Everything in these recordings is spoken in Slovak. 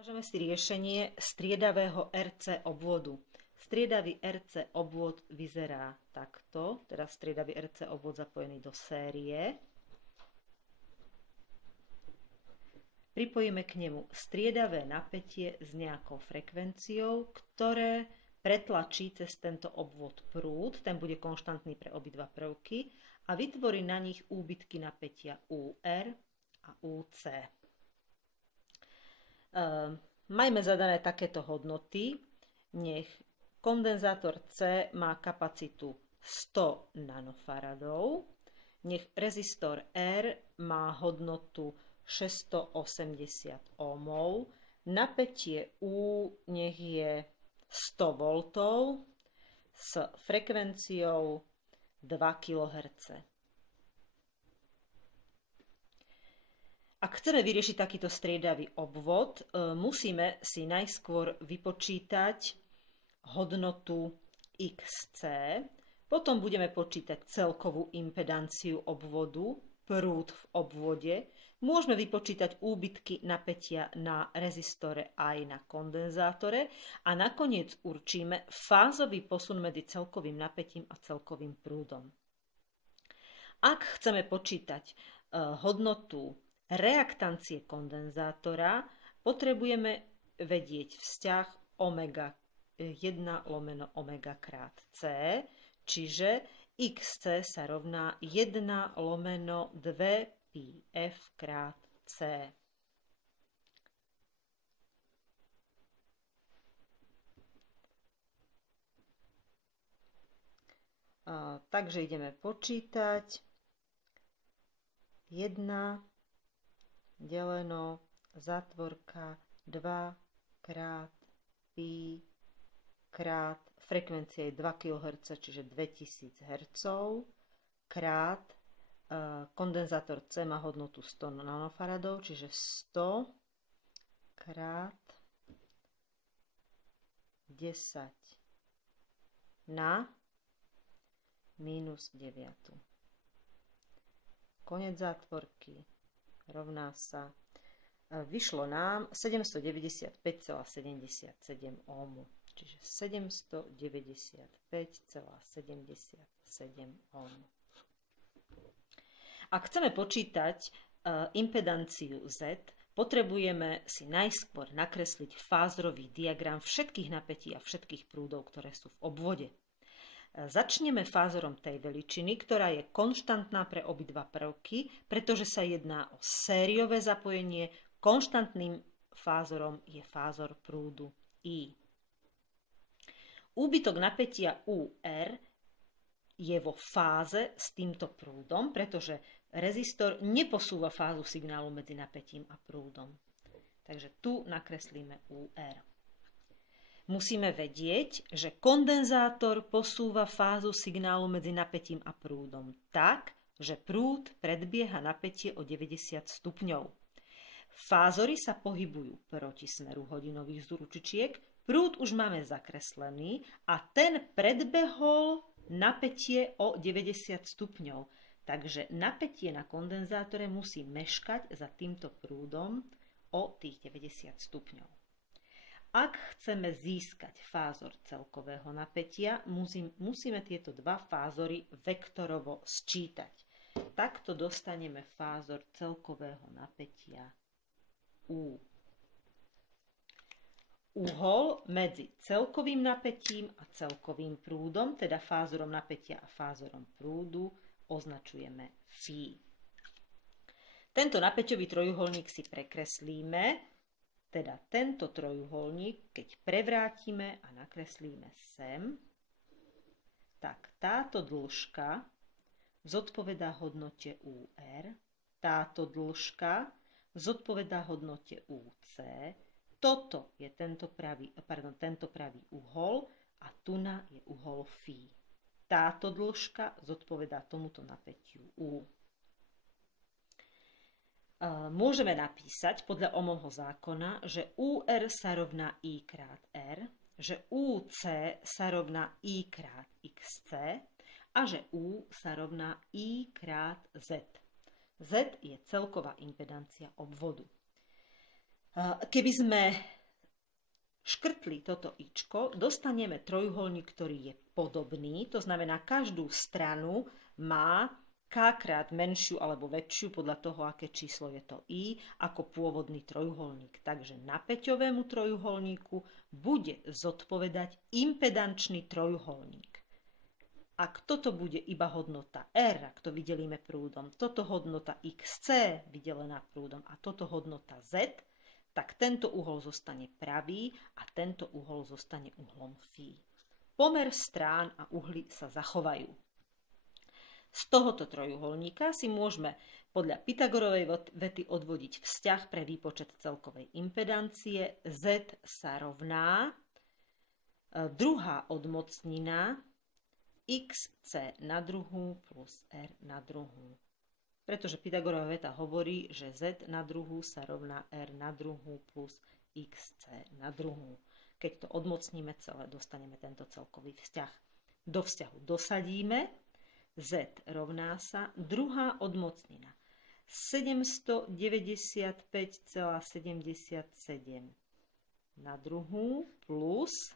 Ukážeme si riešenie striedavého RC obvodu. Striedavý RC obvod vyzerá takto, teda striedavý RC obvod zapojený do série. Pripojíme k nemu striedavé napätie s nejakou frekvenciou, ktoré pretlačí cez tento obvod prúd, ten bude konštantný pre obidva prvky a vytvorí na nich úbytky napätia UR a UC. Majme zadané takéto hodnoty. Nech kondenzátor C má kapacitu 100 nanofaradov, nech rezistor R má hodnotu 680 ohmov, napätie U nech je 100 V s frekvenciou 2 kHz. Ak chceme vyriešiť takýto striedavý obvod, musíme si najskôr vypočítať hodnotu XC, potom budeme počítať celkovú impedanciu obvodu, prúd v obvode, môžeme vypočítať úbytky napätia na rezistore aj na kondenzátore a nakoniec určíme fázový posun medzi celkovým napätím a celkovým prúdom. Ak chceme počítať hodnotu reaktancie kondenzátora, potrebujeme vedieť vzťah omega 1/omega krát C, čiže XC sa rovná 1/2πf krát C. Takže ideme počítať 1 deleno zátvorka 2 krát pi krát frekvencia je 2 kHz, čiže 2000 Hz, krát kondenzátor C má hodnotu 100 nanofaradov, čiže 100 krát 10 na minus 9. Konec zátvorky rovná sa, vyšlo nám 795,77 ohmu, čiže 795,77 ohmu. Ak chceme počítať impedanciu Z, potrebujeme si najskôr nakresliť fázorový diagram všetkých napätí a všetkých prúdov, ktoré sú v obvode. Začneme fázorom tej veličiny, ktorá je konštantná pre obidva prvky, pretože sa jedná o sériové zapojenie. Konštantným fázorom je fázor prúdu I. Úbytok napätia UR je vo fáze s týmto prúdom, pretože rezistor neposúva fázu signálu medzi napätím a prúdom. Takže tu nakreslíme UR. Musíme vedieť, že kondenzátor posúva fázu signálu medzi napätím a prúdom tak, že prúd predbieha napätie o 90 stupňov. Fázory sa pohybujú proti smeru hodinových zručičiek, prúd už máme zakreslený a ten predbehol napätie o 90 stupňov. Takže napätie na kondenzátore musí meškať za týmto prúdom o tých 90 stupňov. Ak chceme získať fázor celkového napätia, musíme tieto dva fázory vektorovo sčítať. Takto dostaneme fázor celkového napätia U. Uhol medzi celkovým napätím a celkovým prúdom, teda fázorom napätia a fázorom prúdu, označujeme φ. Tento napäťový trojuholník si prekreslíme. Teda tento trojuholník, keď prevrátime a nakreslíme sem, tak táto dĺžka zodpovedá hodnote UR, táto dĺžka zodpovedá hodnote UC, toto je tento pravý uhol a tuna je uhol φ. Táto dĺžka zodpovedá tomuto napätiu U. Môžeme napísať podľa Ohmovho zákona, že UR sa rovná I krát R, že UC sa rovná I krát XC a že U sa rovná I krát Z. Z je celková impedancia obvodu. Keby sme škrtli toto ičko, dostaneme trojuholník, ktorý je podobný, to znamená, každú stranu má k krát menšiu alebo väčšiu, podľa toho, aké číslo je to i, ako pôvodný trojuholník. Takže na päťovému trojuholníku bude zodpovedať impedančný trojuholník. Ak toto bude iba hodnota R, ak to vydelíme prúdom, toto hodnota XC vydelená prúdom a toto hodnota Z, tak tento uhol zostane pravý a tento uhol zostane uhlom φ. Pomer strán a uhly sa zachovajú. Z tohoto trojuholníka si môžeme podľa Pythagorovej vety odvodiť vzťah pre výpočet celkovej impedancie. Z sa rovná druhá odmocnina XC na druhú plus R na druhú. Pretože Pythagorová veta hovorí, že Z na druhú sa rovná R na druhú plus XC na druhú. Keď to odmocníme celé, dostaneme tento celkový vzťah. Do vzťahu dosadíme. Z rovná sa druhá odmocnina 795,77 na druhú plus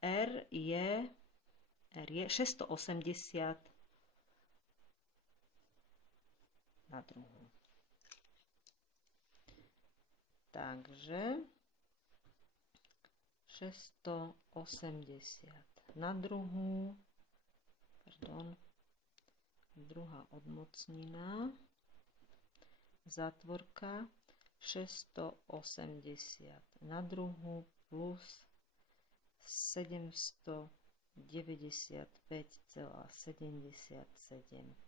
R je 680 na druhú. Takže 680 na druhú, druhá odmocnina, zátvorka 680 na druhú plus 795,77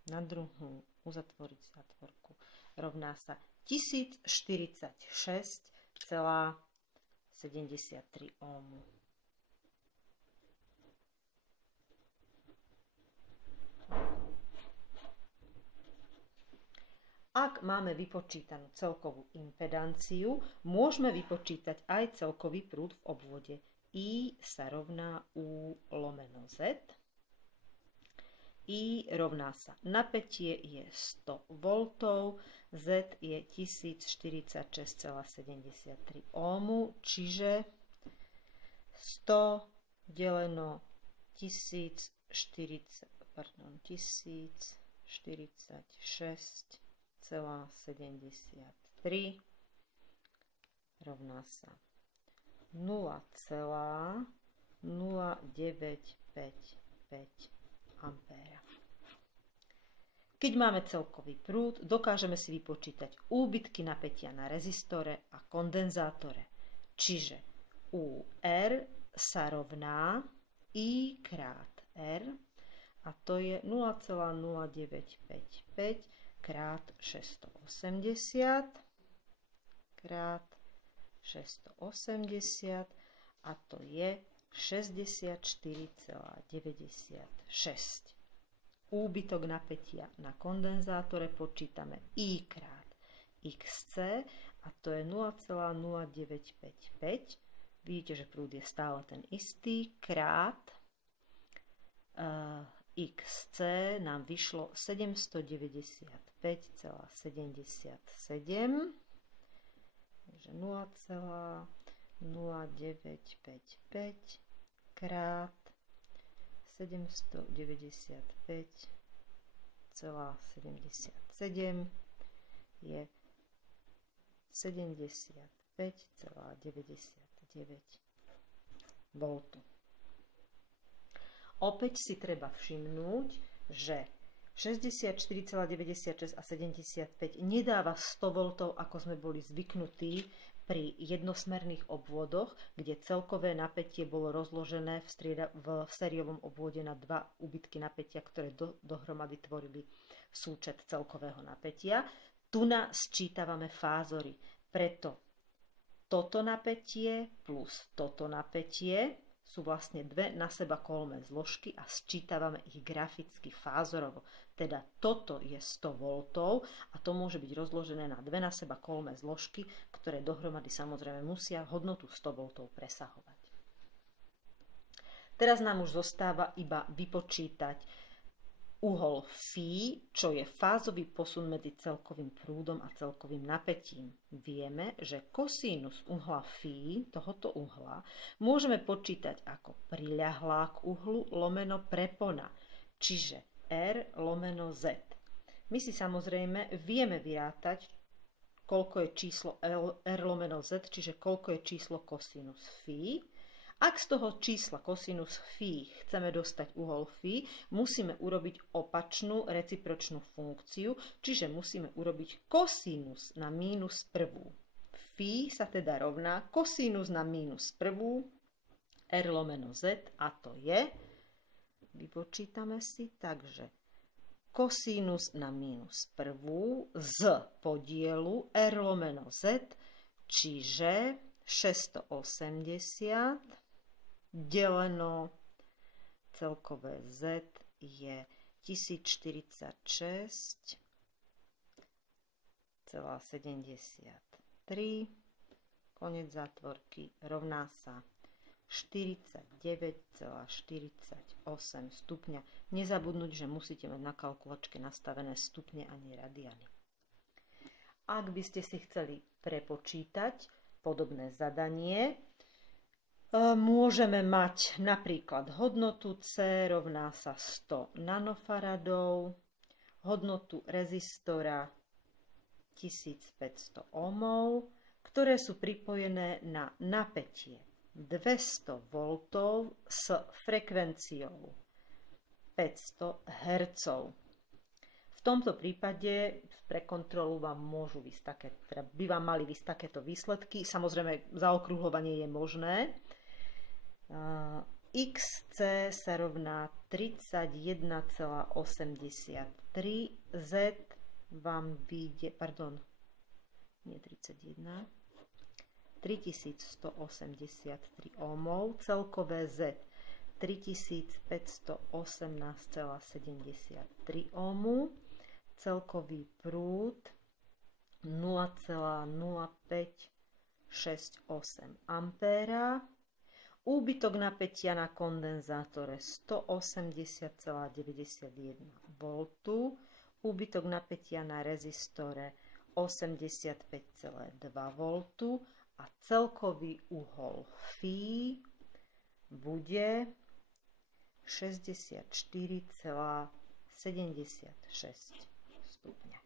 na druhú, uzatvoriť zátvorku, rovná sa 1046,73 ohmu. Ak máme vypočítanú celkovú impedanciu, môžeme vypočítať aj celkový prúd v obvode. I sa rovná U lomeno Z. I rovná sa napätie je 100 V, Z je 1046,73 ohmu, čiže 100 deleno 1046,73 rovná sa 0,0955 ampéra. Keď máme celkový prúd, dokážeme si vypočítať úbytky napätia na rezistore a kondenzátore. Čiže UR sa rovná I krát R a to je 0,0955 krát 680 krát 680 a to je 64,96. Úbytok napätia na kondenzátore počítame I krát XC a to je 0,0955. Vidíte, že prúd je stále ten istý, krát XC nám vyšlo 795,77. Takže 0,0955 krát 795,77 je 75,99 V. Opäť si treba všimnúť, že 64,96 a 75 nedáva 100 V, ako sme boli zvyknutí pri jednosmerných obvodoch, kde celkové napätie bolo rozložené v sériovom obvode na dva úbytky napätia, ktoré dohromady tvorili súčet celkového napätia. Tu sčítavame fázory. Preto toto napätie plus toto napätie sú vlastne dve na seba kolmé zložky a sčítavame ich graficky fázorovo. Teda toto je 100 V a to môže byť rozložené na dve na seba kolmé zložky, ktoré dohromady samozrejme musia hodnotu 100 V presahovať. Teraz nám už zostáva iba vypočítať uhol φ, čo je fázový posun medzi celkovým prúdom a celkovým napätím. Vieme, že kosínus uhla φ, tohoto uhla, môžeme počítať ako priľahlá k uhlu lomeno prepona, čiže R lomeno Z. My si samozrejme vieme vyrátať, koľko je číslo R lomeno Z, čiže koľko je číslo kosínus φ. Ak z toho čísla kosinus φ chceme dostať uhol φ, musíme urobiť opačnú recipročnú funkciu, čiže musíme urobiť kosinus na mínus prvú. Φ sa teda rovná kosinus na mínus prvú R lomeno Z, a to je, vypočítame si, takže kosinus na mínus prvú z podielu R lomeno Z, čiže 680 deleno celkové Z je 1046,73, konec zátvorky, rovná sa 49,48 stupňa. Nezabudnúť, že musíte mať na kalkulačke nastavené stupne a nie radiany. Ak by ste si chceli prepočítať podobné zadanie, môžeme mať napríklad hodnotu C rovná sa 100 nanofaradov, hodnotu rezistora 1500 ohmov, ktoré sú pripojené na napätie 200 V s frekvenciou 500 Hz. V tomto prípade pre kontrolu vám môžu by vám mali vysť takéto výsledky. Samozrejme, zaokrúhľovanie je možné. XC sa rovná 31,83, Z vám vyjde, nie 31, 3183 ohmov, celkové Z 3518,73 ohmu, celkový prúd 0,0568 ampéra, úbytok napätia na kondenzátore 180,91 V, úbytok napätia na rezistore 85,2 V a celkový uhol φ bude 64,76 stupňa.